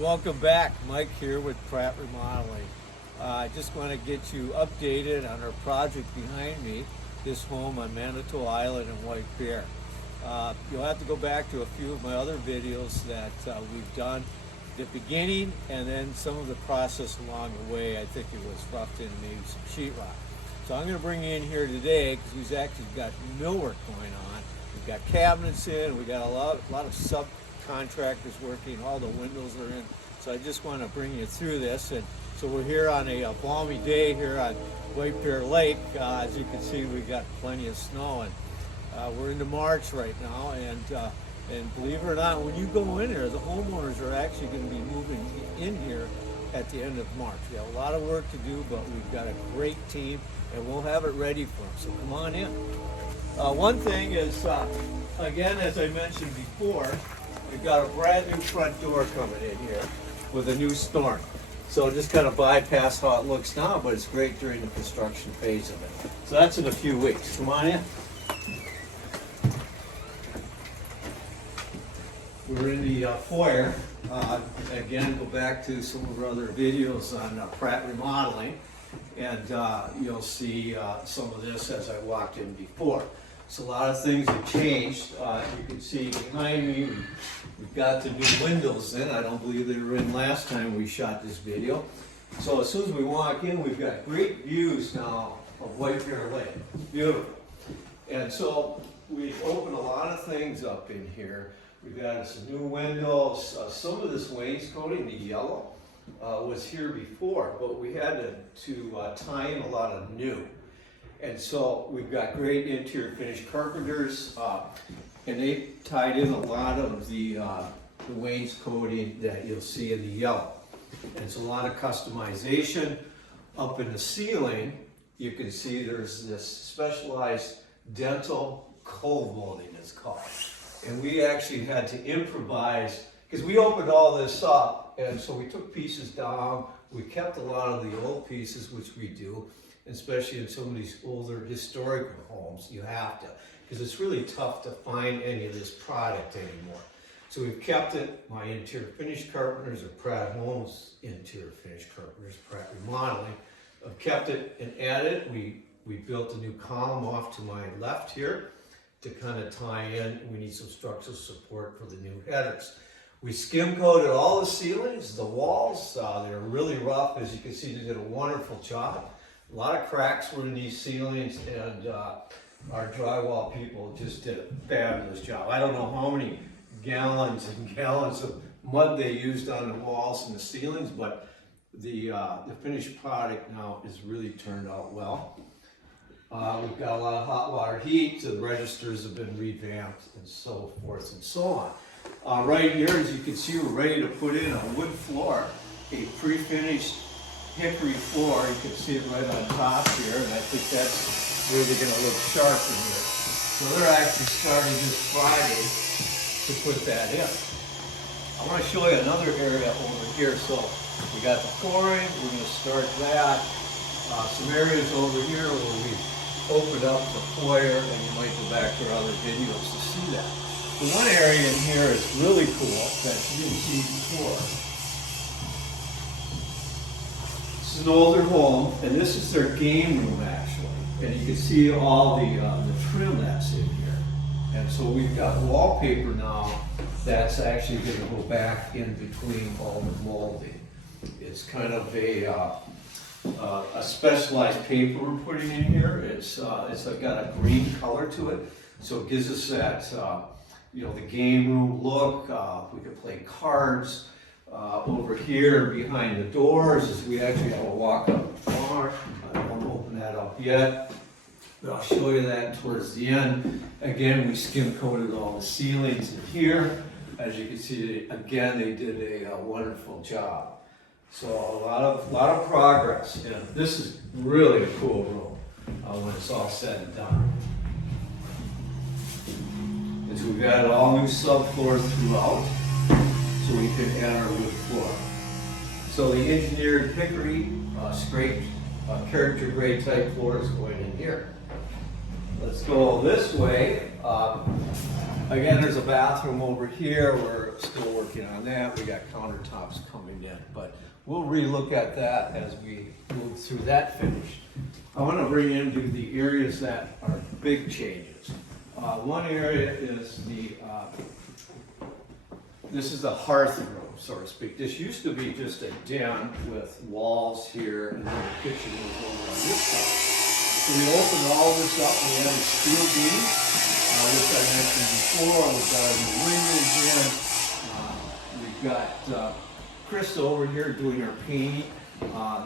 Welcome back. Mike here with Pratt Remodeling. I just want to get you updated on our project behind me, this home on Manitou Island in White Bear. You'll have to go back to a few of my other videos that we've done at the beginning, and then some of the process along the way. I think it was roughed in maybe some sheetrock. So I'm going to bring you in here today because we've actually got millwork going on. We've got cabinets in, we got a lot of subcontractors working, all the windows are in. So I just want to bring you through this. And so we're here on a balmy day here on White Bear Lake. As you can see, we got plenty of snow, and we're into March right now. And believe it or not, when you go in here, the homeowners are actually going to be moving in here at the end of March. We have a lot of work to do, but we've got a great team, and we'll have it ready for them. So come on in. One thing is, again, as I mentioned before, we've got a brand new front door coming in here with a new storm. So just kind of bypass how it looks now, but it's great during the construction phase of it. So that's in a few weeks. Come on in. We're in the foyer. Again, go back to some of our other videos on Pratt Remodeling, and you'll see some of this as I walked in before. So a lot of things have changed. You can see behind me, we've got the new windows in. I don't believe they were in last time we shot this video. So as soon as we walk in, we've got great views now of White Bear Lake. Beautiful. And so we've opened a lot of things up in here. We've got some new windows. Some of this wainscoting, the yellow, was here before, but we had to tie in a lot of new. And so we've got great interior finish carpenters, and they tied in a lot of the wainscoting that you'll see in the yellow. And it's a lot of customization. Up in the ceiling, you can see there's this specialized dental cold molding, it's called. And we actually had to improvise, because we opened all this up, and so we took pieces down. We kept a lot of the old pieces, which we do, especially in some of these older historical homes. You have to, because it's really tough to find any of this product anymore. So we've kept it. My interior finish carpenters are Pratt Homes Interior Finish Carpenters, Pratt Remodeling. I've kept it and added. We built a new column off to my left here to kind of tie in. We need some structural support for the new headers. We skim coated all the ceilings, the walls. They're really rough. As you can see, they did a wonderful job. A lot of cracks were in these ceilings, and our drywall people just did a fabulous job. I don't know how many gallons and gallons of mud they used on the walls and the ceilings, but the finished product now has really turned out well. We've got a lot of hot water heat. The registers have been revamped, and so forth and so on. Right here, as you can see, we're ready to put in a wood floor, a pre-finished hickory floor. You can see it right on top here, and I think that's really going to look sharp in here. So they're actually starting this Friday to put that in. I want to show you another area over here. So we got the flooring. We're going to start that. Some areas over here where we opened up the foyer, and you might go back to our other videos to see that. The one area in here is really cool that you didn't see before. This is an older home, and this is their game room actually. And you can see all the trim that's in here. And so we've got wallpaper now that's actually going to go back in between all the molding. It's kind of a specialized paper we're putting in here. It's got a green color to it, so it gives us that the game room look. We can play cards. Over here behind the doors is we actually have a walk-up bar. I won't open that up yet, but I'll show you that towards the end. Again, we skim coated all the ceilings in here. As you can see, again, they did a wonderful job. So a lot of progress, and this is really a cool room when it's all said and done. And so we've got all new subfloors throughout, so we can add our wood floor. So the engineered hickory scraped character grade type floor is going in here. Let's go this way. Again, there's a bathroom over here. We're still working on that. We got countertops coming in, but we'll relook at that as we move through that finish. I want to bring into the areas that are big changes. One area is this is the hearth room, so to speak. This used to be just a den with walls here, and then the kitchen was over on this side. So we opened all this up. We had a steel beam, which I mentioned before. We've got our windows in. We've got Chris over here doing our painting.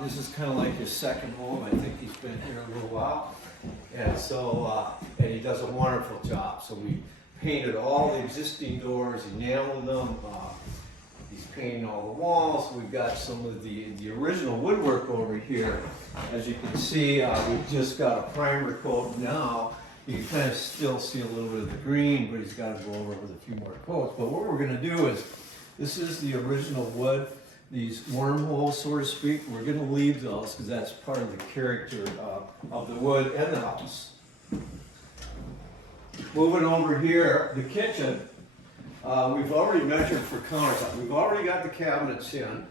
This is kind of like his second home. I think he's been here a little while. And so, and he does a wonderful job. So we painted all the existing doors, enameled them. He's painting all the walls. We've got some of the original woodwork over here. As you can see, we've just got a primer coat now. You can kind of still see a little bit of the green, but he's got to go over with a few more coats. But what we're going to do is, this is the original wood. These wormholes, so to speak, we're going to leave those because that's part of the character of the wood and the house. Moving over here, the kitchen, we've already measured for countertop. We've already got the cabinets in,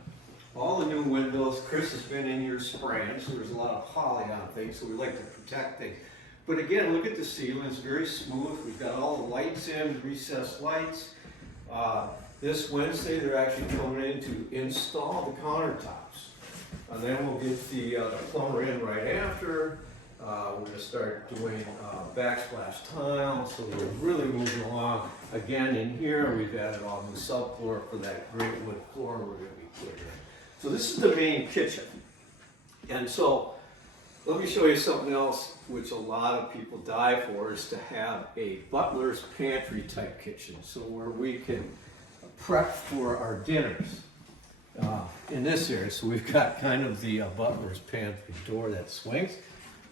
all the new windows. Chris has been in here spraying, so there's a lot of poly on things, so we like to protect things. But again, look at the ceiling, it's very smooth. We've got all the lights in, recessed lights. This Wednesday, they're actually coming in to install the countertops. And then we'll get the plumber in right after. We're going to start doing backsplash tile, so we're really moving along. Again, in here, we've added all new subfloor for that great wood floor we're going to be putting in. So this is the main kitchen. And so, let me show you something else which a lot of people die for, is to have a butler's pantry type kitchen. So where we can prep for our dinners in this area. So we've got kind of the butler's pantry door that swings.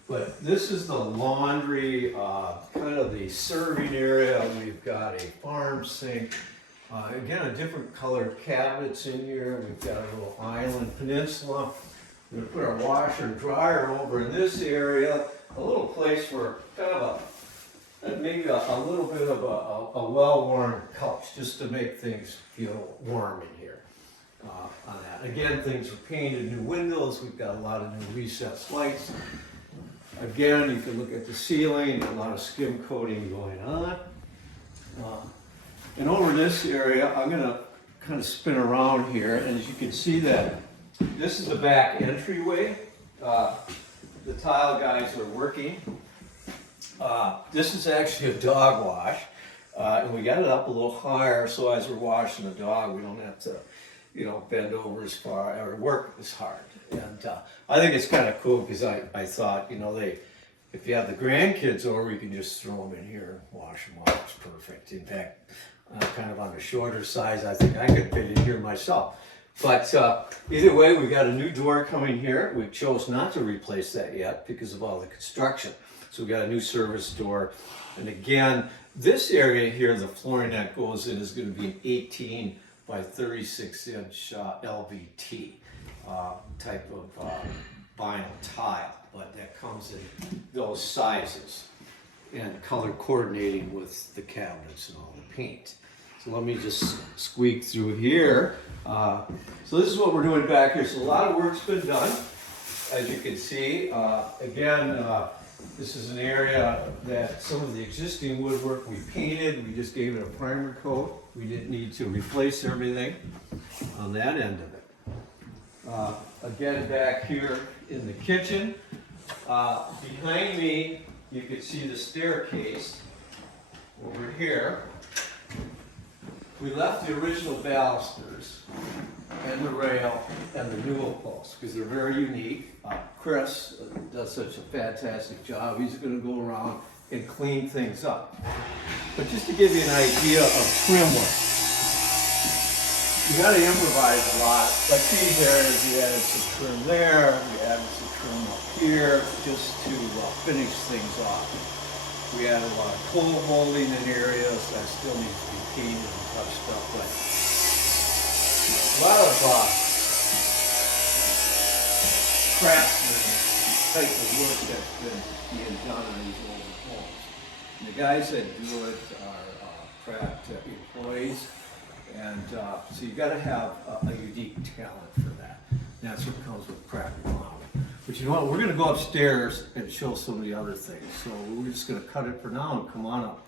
But this is the laundry, kind of the serving area. We've got a farm sink. Again, a different colored cabinets in here. We've got a little island peninsula. We're going to put our washer and dryer over in this area. A little place for kind of maybe a little bit of a well-worn couch, just to make things feel warm in here on that. Again, things are painted, new windows. We've got a lot of new recessed lights. Again, you can look at the ceiling, a lot of skim coating going on. And over this area, I'm going to kind of spin around here, and as you can see that this is the back entryway. The tile guys are working. This is actually a dog wash, and we got it up a little higher, so as we're washing the dog, we don't have to, bend over as far or work as hard. And I think it's kind of cool because I thought, if you have the grandkids over, you can just throw them in here and wash them off. It's perfect. In fact, kind of on the shorter size, I think I could fit in here myself. But either way, we got a new door coming here. We chose not to replace that yet because of all the construction. So we got a new service door. And again, this area here, the flooring that goes in is going to be an 18 by 36 inch LVT type of vinyl tile. But that comes in those sizes and color coordinating with the cabinets and all the paint. So let me just squeak through here. So this is what we're doing back here. So a lot of work's been done, as you can see. Again, this is an area that some of the existing woodwork we painted. We just gave it a primer coat. We didn't need to replace everything on that end of it. Again, back here in the kitchen, behind me, you can see the staircase over here. We left the original balusters and the rail and the newel posts because they're very unique. Chris does such a fantastic job. He's going to go around and clean things up. But just to give you an idea of trim work, you got to improvise a lot. Like these areas, we added some trim there, we added some trim up here, just to finish things off. We added a lot of cold molding in areas that still need to be painted and touched up. But a lot of craftsman type of work that's been being done on these older homes. And the guys that do it are Pratt employees. And so you got to have a unique talent for that. And that's what comes with Pratt Remodeling. But you know what? We're going to go upstairs and show some of the other things. So we're just going to cut it for now and come on up.